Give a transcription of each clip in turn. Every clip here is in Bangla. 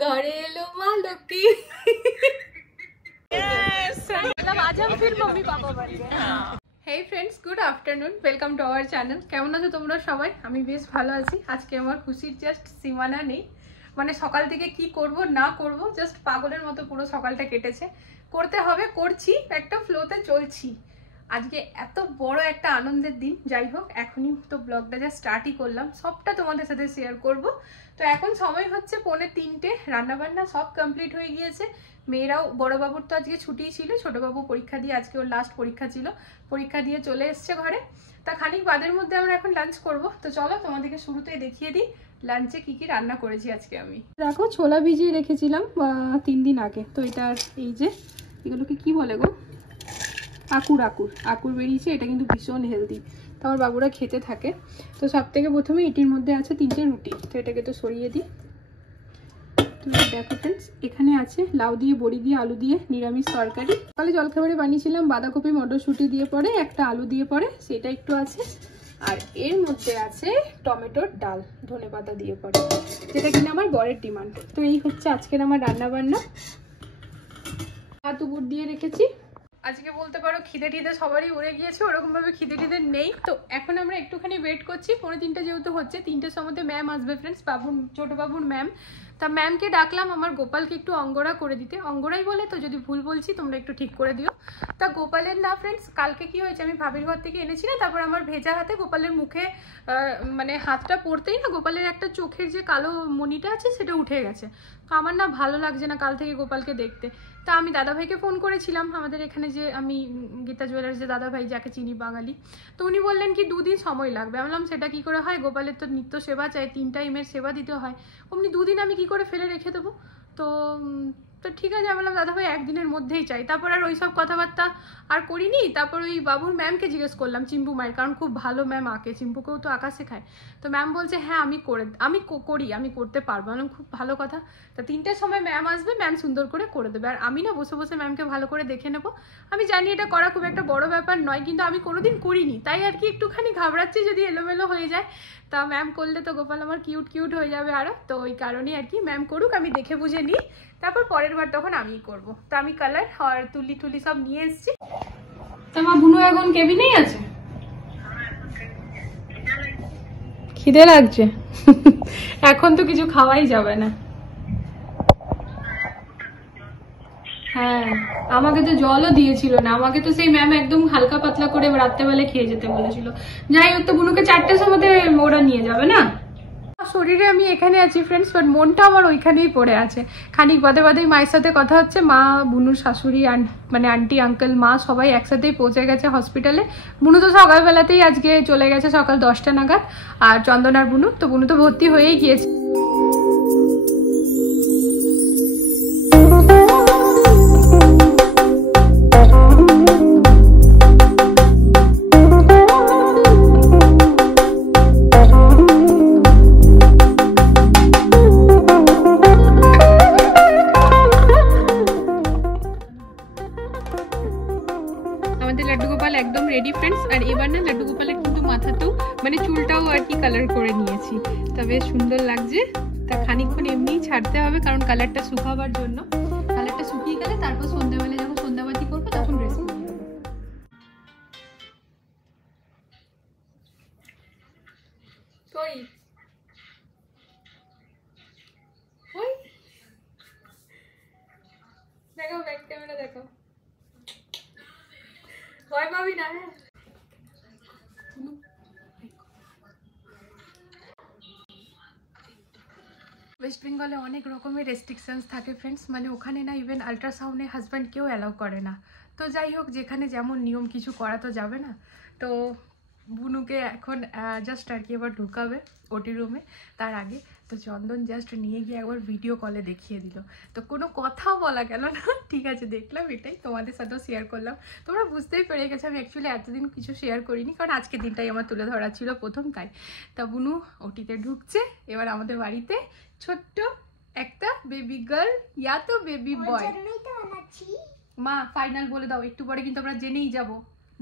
घरे एलो माँ लकी। आज हम फिर मम्मी पापा बन गए। হেই friends, good afternoon, welcome to our channel. কেমন আছো তোমরা সবাই? আমি বেশ ভালো আছি। আজকে আমার খুশির জাস্ট সীমানা নেই। মানে সকাল থেকে কি করব না করব জাস্ট পাগলের মতো পুরো সকালটা কেটেছে। করতে হবে, করছি, একটা ফ্লোতে চলছি। আজকে এত বড় একটা আনন্দের দিন। যাই হোক, এখনই তো ব্লগটা যা স্টার্টই করলাম, সবটা তোমাদের সাথে শেয়ার করব। তো এখন সময় হচ্ছে 2:45, রান্নাবান্না সব কমপ্লিট হয়ে গিয়েছে। মেয়েরাও, বড়বাবুর তো আজকে ছুটি ছিল, ছোটবাবু পরীক্ষা দিয়ে, আজকে ওর লাস্ট পরীক্ষা ছিল, পরীক্ষা দিয়ে চলে এসছে ঘরে। তা খানিক বাদের মধ্যে আমরা এখন লাঞ্চ করব। তো চলো তোমাদেরকে শুরুতেই দেখিয়ে দিই লাঞ্চে কি কি রান্না করেছি আজকে আমি। দেখো, ছোলা ভিজিয়ে রেখেছিলাম 3 দিন আগে। তো এটা এই যে এগুলোকে কি বলে গো, আকুর বেরিয়েছে। এটা কিন্তু ভীষণ হেলদি, তো আমার বাবুরা খেতে থাকে। তো সব থেকে প্রথমে এটির মধ্যে আছে 3টে রুটি। তো এটাকে তো সরিয়ে দিই। দেখো ফ্রেন্ডস, এখানে আছে লাউ দিয়ে, বড়ি দিয়ে, আলু দিয়ে নিরামিষ তরকারি। সকালে জলখাবারে বানিয়েছিলাম বাঁধাকপি মটরশুঁটি দিয়ে পরে, একটা আলু দিয়ে পরে, সেটা একটু আছে। আর এর মধ্যে আছে টমেটোর ডাল ধনেপাতা দিয়ে পরে, যেটা কিনা আমার বরের ডিমান্ড। তো এই হচ্ছে আজকের আমার রান্না বান্না। দুপুর দিয়ে রেখেছি। আজকে বলতে পারো খিদে টিদে সবারই উড়ে গিয়েছে, ওরকমভাবে খিদে টিদে নেই। তো এখন আমরা একটুখানি ওয়েট করছি। 2:45 যেহেতু হচ্ছে, 3টের সময় ম্যাম আসবে ফ্রেন্ডস, ছোট বাবুর ম্যাম। তা ম্যামকে ডাকলাম আমার গোপালকে একটু অঙ্গরা করে দিতে। অঙ্গরাই বলে, তো যদি ভুল বলছি তোমরা একটু ঠিক করে দিও। তা গোপালের না ফ্রেন্ডস, কালকে কি হয়েছে, আমি ভাবির ঘর থেকে এনেছি না, তারপর আমার ভেজা হাতে গোপালের মুখে মানে হাতটা পড়তেই না গোপালের একটা চোখের যে কালো মণিটা আছে সেটা উঠে গেছে। তো আমার না ভালো লাগছে না কাল থেকে গোপালকে দেখতে। তা আমি দাদাভাইকে ফোন করেছিলাম, আমাদের এখানে যে আমি গীতা জুয়েলার্স যে দাদাভাই, যাকে চিনি বাঙালি। তো উনি বললেন কি 2 দিন সময় লাগবে। আমি বললাম সেটা কি করে হয়, গোপালের তো নিত্য সেবা চাই, 3 টাইমের সেবা দিতে হয়, অমনি 2 দিন আমি কি করে ফেলে রেখে দেবো। তো ঠিক আছে, আমি বললাম দাদাভাই 1 দিনের মধ্যেই চাই। তারপর আর ওইসব কথাবার্তা আর করিনি। তারপর ওই বাবুর ম্যামকে জিজ্ঞেস করলাম, চিম্পু মায়ের, কারণ খুব ভালো ম্যাম আঁকে, চিম্পুকেও তো আঁকা শেখায়। তো ম্যাম বলছে হ্যাঁ আমি করতে পারবো। আমি খুব ভালো কথা। তা 3টের সময় ম্যাম আসবে, ম্যাম সুন্দর করে দেবে। আর আমি না বসে বসে ম্যামকে ভালো করে দেখে নেবো। আমি জানি এটা করা খুব একটা বড় ব্যাপার নয়, কিন্তু আমি কোনোদিন করিনি, তাই আর কি একটুখানি ঘাবড়াচ্ছি যদি এলোমেলো হয়ে যায়। তা ম্যাম করলে তো গোপাল আমার কিউট হয়ে যাবে আরও। তো ওই কারণেই আর কি ম্যাম করুক, আমি দেখে বুঝে নিই, তারপর পরের বার তখন আমিই করবো। তো আমি কালার আর তুলি সব নিয়ে এসেছি। তোমার বুনু এখন কেবিনেই আছে। খিদে লাগছে এখন তো কিছু খাওয়াই যাবে না। হ্যাঁ, আমাকে তো জলও দিয়েছিল না, আমাকে তো সেই ম্যাম একদম হালকা পাতলা করে রাত্রেবেলা খেয়ে যেতে বলেছিল। যাই হোক, তো বুনুকে 4টের সময় ওরা নিয়ে যাবে না। শরীরে আমি এখানে আছি ফ্রেন্ডস, বাট মনটা আমার ওইখানেই পড়ে আছে। খানিক বাদেই মায়ের সাথে কথা হচ্ছে। মা, বুনুর শাশুড়ি, মানে আন্টি আঙ্কেল, মা সবাই একসাথেই পৌঁছে গেছে হসপিটালে। বুনু তো সকালবেলাতেই আজকে চলে গেছে, সকাল 10টা নাগাদ। আর চন্দন আর বুনু তো ভর্তি হয়েই গিয়েছে। একদম রেডি ফ্রেন্ডস। আর এবার না লাড্ডু গোপালের কিন্তু মাথাতেও মানে চুলটাও আর কি কালার করে নিয়েছি, তবে সুন্দর লাগছে। তা খানিকক্ষণ এমনিই ছাড়তে হবে, কারণ কালারটা শুকাবার জন্য। কালারটা শুকিয়ে গেলে তারপর সন্ধ্যাবেলা যখন সন্ধ্যাবাতি করবো তখন ড্রেস করে নেবো। দেখাও ব্যাক ক্যামেরা, দেখাও, ভয় পাবি না। হ্যাঁ, ওয়েস্ট বেঙ্গলে অনেক রকমের রেস্ট্রিকশনস থাকে ফ্রেন্ডস, মানে ওখানে না ইভেন আলট্রাসাউন্ডে হাজব্যান্ডকেও অ্যালাউ করে না। তো যাই হোক, যেখানে যেমন নিয়ম, কিছু করা তো যাবে না। তো বুনুকে এখন জাস্ট আর কি এবার ঢুকাবে ওটি রুমে। তার আগে তো চন্দন জাস্ট নিয়ে গিয়ে একবার ভিডিও কলে দেখিয়ে দিল। তো কোনো কথাও বলা গেল না। ঠিক আছে, দেখলাম, এটাই তোমাদের সাথেও শেয়ার করলাম। তোমরা বুঝতেই পেরে গেছো আমি অ্যাকচুয়ালি এতদিন কিছু শেয়ার করিনি, কারণ আজকের দিনটাই আমার তুলে ধরা ছিল প্রথম, তাই। তা বুনু ওটিতে ঢুকছে এবার আমাদের বাড়িতে। ছোট্ট একটা বেবি গার্ল, ইয়া তো বেবি বয়। মা ফাইনাল বলে দাও, একটু পরে কিন্তু আমরা জেনেই যাব।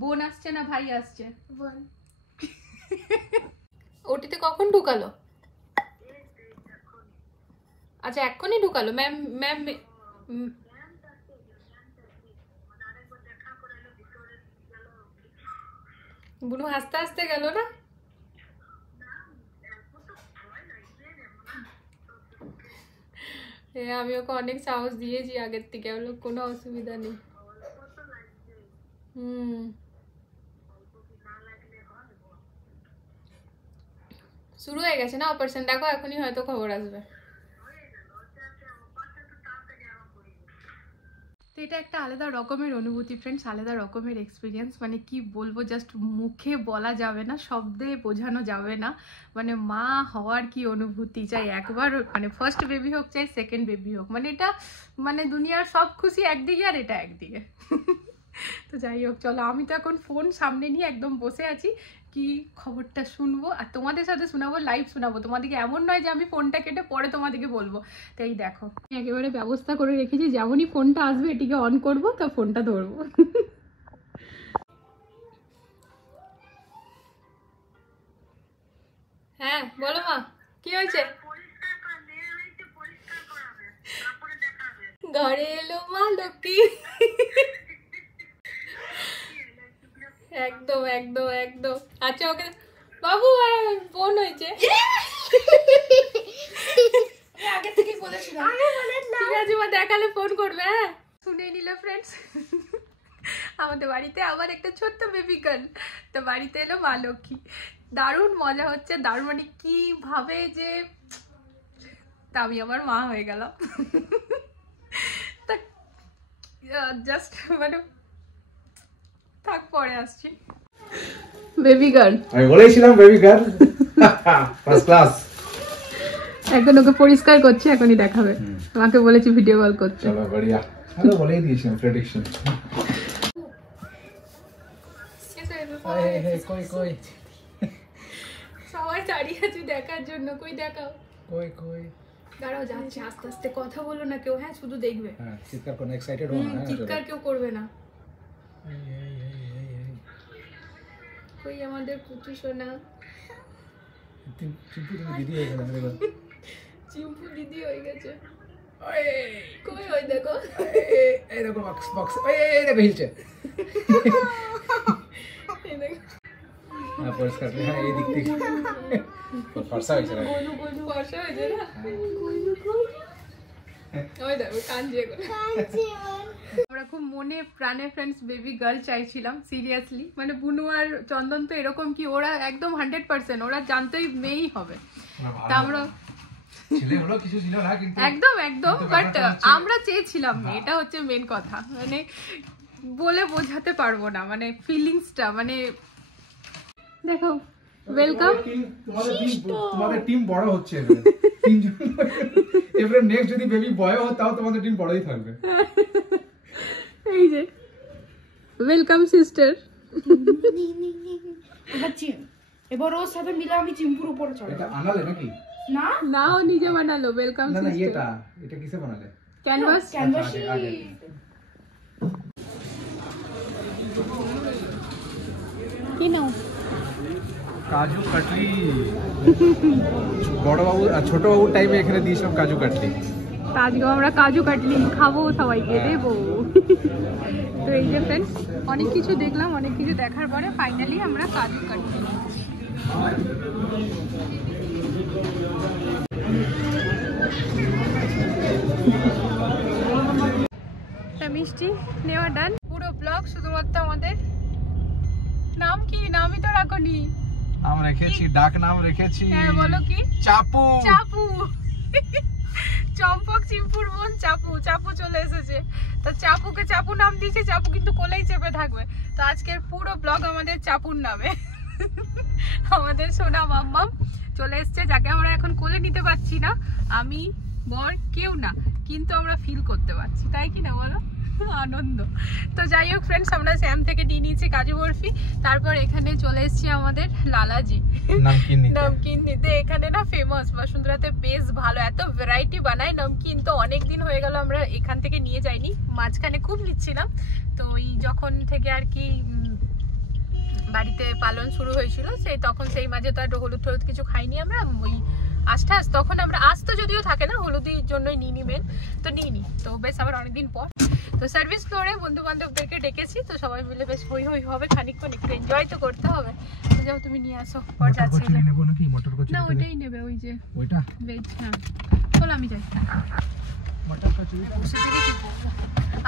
বোন আসছে না ভাই আসছে? বোন। ওটিতে কখন ঢুকালো? আচ্ছা এক্ষুনি ঢুকালো ম্যাম? ম্যাম বুনু হাসতে হাসতে গেল না? আমি ওকে অনেক সাহস দিয়েছি আগের থেকে, ওর কোনো অসুবিধা নেই। শুরু হয়ে গেছে না অপারেশন, দেখো এখনই হয়তো খবর আসবে। তো এটা একটা আলাদা রকমের অনুভূতি ফ্রেন্ডস, আলাদা রকমের এক্সপিরিয়েন্স, মানে কি বলবো, জাস্ট মুখে বলা যাবে না, শব্দে বোঝানো যাবে না। মানে মা হওয়ার কি অনুভূতি, চাই একবার মানে ফার্স্ট বেবি হোক চাই সেকেন্ড বেবি হোক, মানে এটা মানে দুনিয়ার সব খুশি একদিকে আর এটা একদিকে। তো যাই হোক চলো, আমি তো এখন ফোন সামনে নিয়ে একদম বসে আছি, কি খবরটা শুনবো আর তোমাদের সাথে শোনাবো, লাইভ শোনাবো তোমাদেরকে। এমন নয় যে আমি ফোনটা কেটে পরে তোমাদেরকে বলবো। তো এই দেখো একেবারে ব্যবস্থা করে রেখেছি, যেমনই ফোনটা আসবে এটিকে অন করবো তো ফোনটা ধরবো। হ্যাঁ বলো মা, কি হয়েছে? ঘরে এলো মা লক্ষ্মী। একদম একদম একদম। আচ্ছা ওকে বাবু ফোন হয়েছে, আগে থেকেই বলেছিলাম, ঠিক আছে মা দেখালে ফোন করবে। হ্যাঁ শুনে নিল ফ্রেন্ডস, আমাদের বাড়িতে আবার একটা ছোট্ট বেবি গার্ল, তো বাড়িতে এলো মা লক্ষ্মী। দারুণ মজা হচ্ছে, দারুণ মানে কিভাবে যে তা আমি আমার মা হয়ে গেলাম। তা জাস্ট মানে থাক পরে আসছি। বেবি গার্ল আমি বলেছিলাম বেবি গার্ল ফার্স্ট ক্লাস। এখন ওকে পরিষ্কার করছে, এখনই দেখাবে। আমাকে বলেছি ভিডিও কল করতে। চলো বড়িয়া, হ্যালো বলেই দিয়েছিলাম প্রেডিকশন। কই কই সবাই দাঁড়িয়ে আছে দেখার জন্য, কই দেখাও, কই কই দাঁড়াও যাচ্ছে, আস্তে আস্তে কথা বলো না কেউ, হ্যাঁ শুধু দেখবে। হ্যাঁ চিৎকার করো, এক্সাইটেড হও না, চিৎকার কেউ করবে না। কই আমাদের কুচু সোনা, চিম্পু তুমি দিদি হয়ে গেল দেখো, চিম্পু দিদি হয়ে গেছে। কই ওই দেখো, এই দেখো বক্স বক্স, এই দেখো হিলছে। এই দেখো না পরিষ্কার, হ্যাঁ এই দিক থেকে ফর্সা হয়েছে না, গোলু গোলু বর্ষা হয়েছে না, ওই দেখো কাঞ্জি করে। আমরা খুব মনে প্রাণে ফ্রেন্ডস বেবি গার্ল চাইছিলাম সিরিয়াসলি, মানে বুনু আর চন্দন তো এরকম কি ওরা একদম 100%, ওরা জানতোই মেয়েই হবে। তা আমরা ছেলে হলো কিছু ছিল না কিন্তু একদম একদম, বাট আমরা চেয়েছিলাম, এটা হচ্ছে মেন কথা, মানে বলে বোঝাতে পারবো না, মানে ফিলিংসটা, মানে দেখো ওয়েলকাম। তোমাদের টিম বড় হচ্ছে এবারে, তিনজন এবারে নেক্সট যদি বেবি বয় হয় তাও তোমাদের টিম বড়ই থাকবে। এই যে ওয়েলকাম সিস্টার। এবার ওর সাথে মিলে আমি চিম্পুর উপরে চড়ব। এটা আনালে নাকি? না না ও নিজে বানালো ওয়েলকাম না না সিস্টার। এটা কিসে বানালে? ক্যানভাস। ক্যানভাসই কি নাও? কাজু কাটলি। বড় বাবু আর ছোট বাবুর টাইমে এখানে দিয়েছিলাম কাজু কাটলি। আজকে আমরা কাজু কাটলি খাবো, সবাইকে দেবো। তো এই যে ফ্রেন্ডস অনেক কিছু দেখলাম, অনেক কিছু দেখার পরে ফাইনালি আমরা কাজু কাটলি মিষ্টি নেওয়া ডান। পুরো ব্লগ শুধুমাত্র আমাদের নাম কি, নামই তো রাখনি, নাম রেখেছি, ডাক নাম রেখেছি। হ্যাঁ বলো কি? চাপু। চাপু। চম্পক চিম্পুর বোন চাপু, চাপু চলে এসেছে, তো চাপুকে চাপু নাম দিয়েছে, চাপু কিন্তু কোলেই চেপে থাকবে। তো আজকের পুরো ব্লগ আমাদের চাপুর নামে। আমাদের সোনা মাম্মাম চলে এসছে, যাকে আমরা এখন কোলে নিতে পারছি না, আমি বর কেউ না, কিন্তু আমরা ফিল করতে পারছি, তাই কি না বলো? আনন্দ। তো যাই হোক ফ্রেন্ডস, আমরা শ্যাম থেকে নিয়ে নিয়েছি কাজু বরফি, তারপর এখানে চলে এসেছি আমাদের লালাজি নমকিন নিতে। এখানে না ফেমাস বসুন্ধরাতে, বেশ ভালো, এত ভ্যারাইটি বানায় নমকিন। তো অনেকদিন হয়ে গেল আমরা এখান থেকে নিয়ে যাইনি, মাঝখানে খুব নিচ্ছিলাম, তো ওই যখন থেকে আর কি বাড়িতে পালন শুরু হয়েছিল সেই তখন, সেই মাঝে তো আর হলুদ টলুদ কিছু খাইনি আমরা, ওই আষ্টাস তখন আমরা, আজ তো যদিও থাকে না, হলুদ বৌদির জন্যই নিইনি মেন, তো নিইনি। তো বেশ আবার অনেকদিন পর তো সার্ভিস ফ্লোরে বন্ধু বান্ধবদেরকে ডেকেছি, তো সবাই মিলে বেশ হই হই হবে, খানিকক্ষণ একটু এনজয় তো করতে হবে। তো যাও তুমি নিয়ে আসো, পর যাচ্ছি না ওইটাই নেবে, ওই যে ওইটা ভেজ। হ্যাঁ চলো আমি যাই।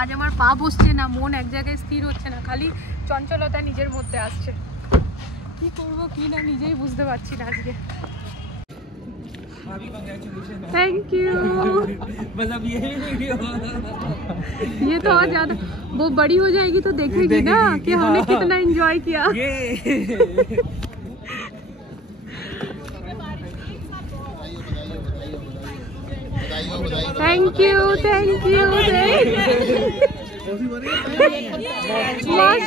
আজ আমার পা বসছে না, মন এক জায়গায় স্থির হচ্ছে না, খালি চঞ্চলতা নিজের মধ্যে আসছে। কি করব কি না নিজেই বুঝতে পারছি না আজকে। Thank you. मतलब ये तो और ज्यादा वो बड़ी हो जाएगी तो देखेगी ना कि हमने कितना एंजॉय किया। Thank you thank you. आज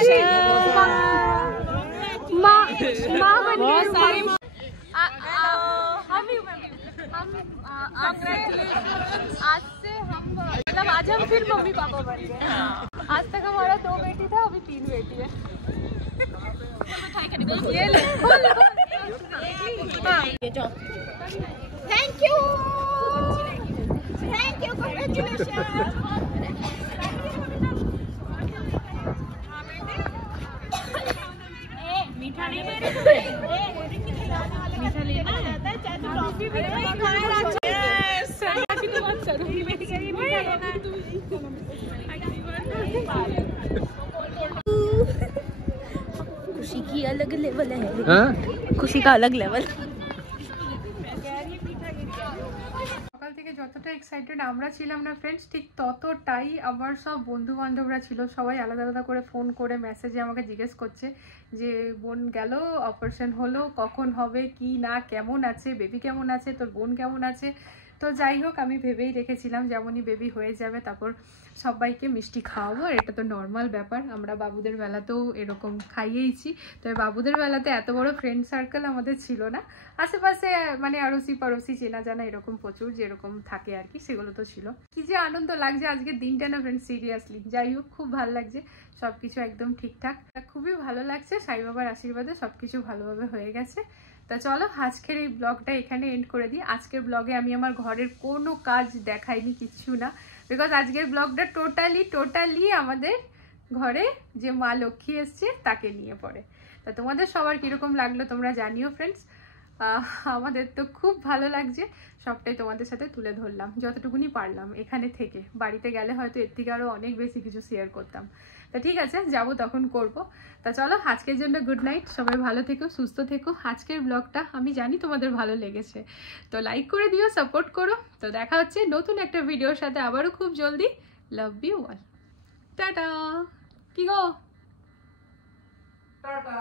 से हम मतलब आज हम फिर मम्मी पापा बन गए। आज तक हमारा 2 बेटी था, अभी 3 बेटी है। ये ले थैंक यू कांग्रेचुलेशन। मीठा नहीं मीठा लेना है चाहे तो टॉफी भी खुशी की अलग लेवल है। खुशी का अलग लेवल। সকাল থেকে যতটা এক্সাইটেড আমরা ছিলাম না ফ্রেন্ডস, ঠিক ততটাই আমার সব বন্ধু বান্ধবরা ছিল। সবাই আলাদা আলাদা করে ফোন করে মেসেজে আমাকে জিজ্ঞেস করছে যে বোন গেল, অপারেশন হলো, কখন হবে, কি না, কেমন আছে, বেবি কেমন আছে, তোর বোন কেমন আছে। তো যাই হোক আমি ভেবেই রেখেছিলাম যেমনই বেবি হয়ে যাবে তারপর সবাইকে মিষ্টি খাওয়াবো, আর এটা তো নর্মাল ব্যাপার। আমরা বাবুদের বেলাতেও এরকম খাইয়েইছি। তবে বাবুদের বেলাতে এত বড় ফ্রেন্ড সার্কেল আমাদের ছিল না, আশেপাশে মানে আড়োসি পাড়োসি চেনা জানা এরকম প্রচুর যেরকম থাকে আর কি, সেগুলো তো ছিল। কি যে আনন্দ লাগছে আজকের দিনটা না ফ্রেন্ড, সিরিয়াসলি। যাই হোক খুব ভালো লাগছে, সবকিছু একদম ঠিকঠাক, খুবই ভালো লাগছে। সাই বাবার আশীর্বাদে সবকিছু ভালোভাবে হয়ে গেছে। তা চলো আজকের এই ব্লগটা এখানে এন্ড করে দিই। আজকের ব্লগে আমি আমার ঘরের কোনো কাজ দেখাইনি, কিচ্ছু না, বিকজ আজকের ব্লগটা টোটালি আমাদের ঘরে যে মা লক্ষ্মী এসছে তাকে নিয়ে পড়ে। তা তোমাদের সবার কীরকম লাগলো তোমরা জানিও ফ্রেন্ডস। আমাদের তো খুব ভালো লাগছে, সবটাই তোমাদের সাথে তুলে ধরলাম যতটুকুনি পারলাম। এখানে থেকে বাড়িতে গেলে হয়তো এর থেকে আরও অনেক বেশি কিছু শেয়ার করতাম। তা ঠিক আছে, যাবো তখন করব। তা চলো আজকের জন্য গুড নাইট, সবাই ভালো থেকো, সুস্থ থেকো। আজকের ব্লগটা আমি জানি তোমাদের ভালো লেগেছে, তো লাইক করে দিও, সাপোর্ট করো। তো দেখা হচ্ছে নতুন একটা ভিডিওর সাথে আবারও খুব জলদি। Love you all, tata. কি গো টাটা।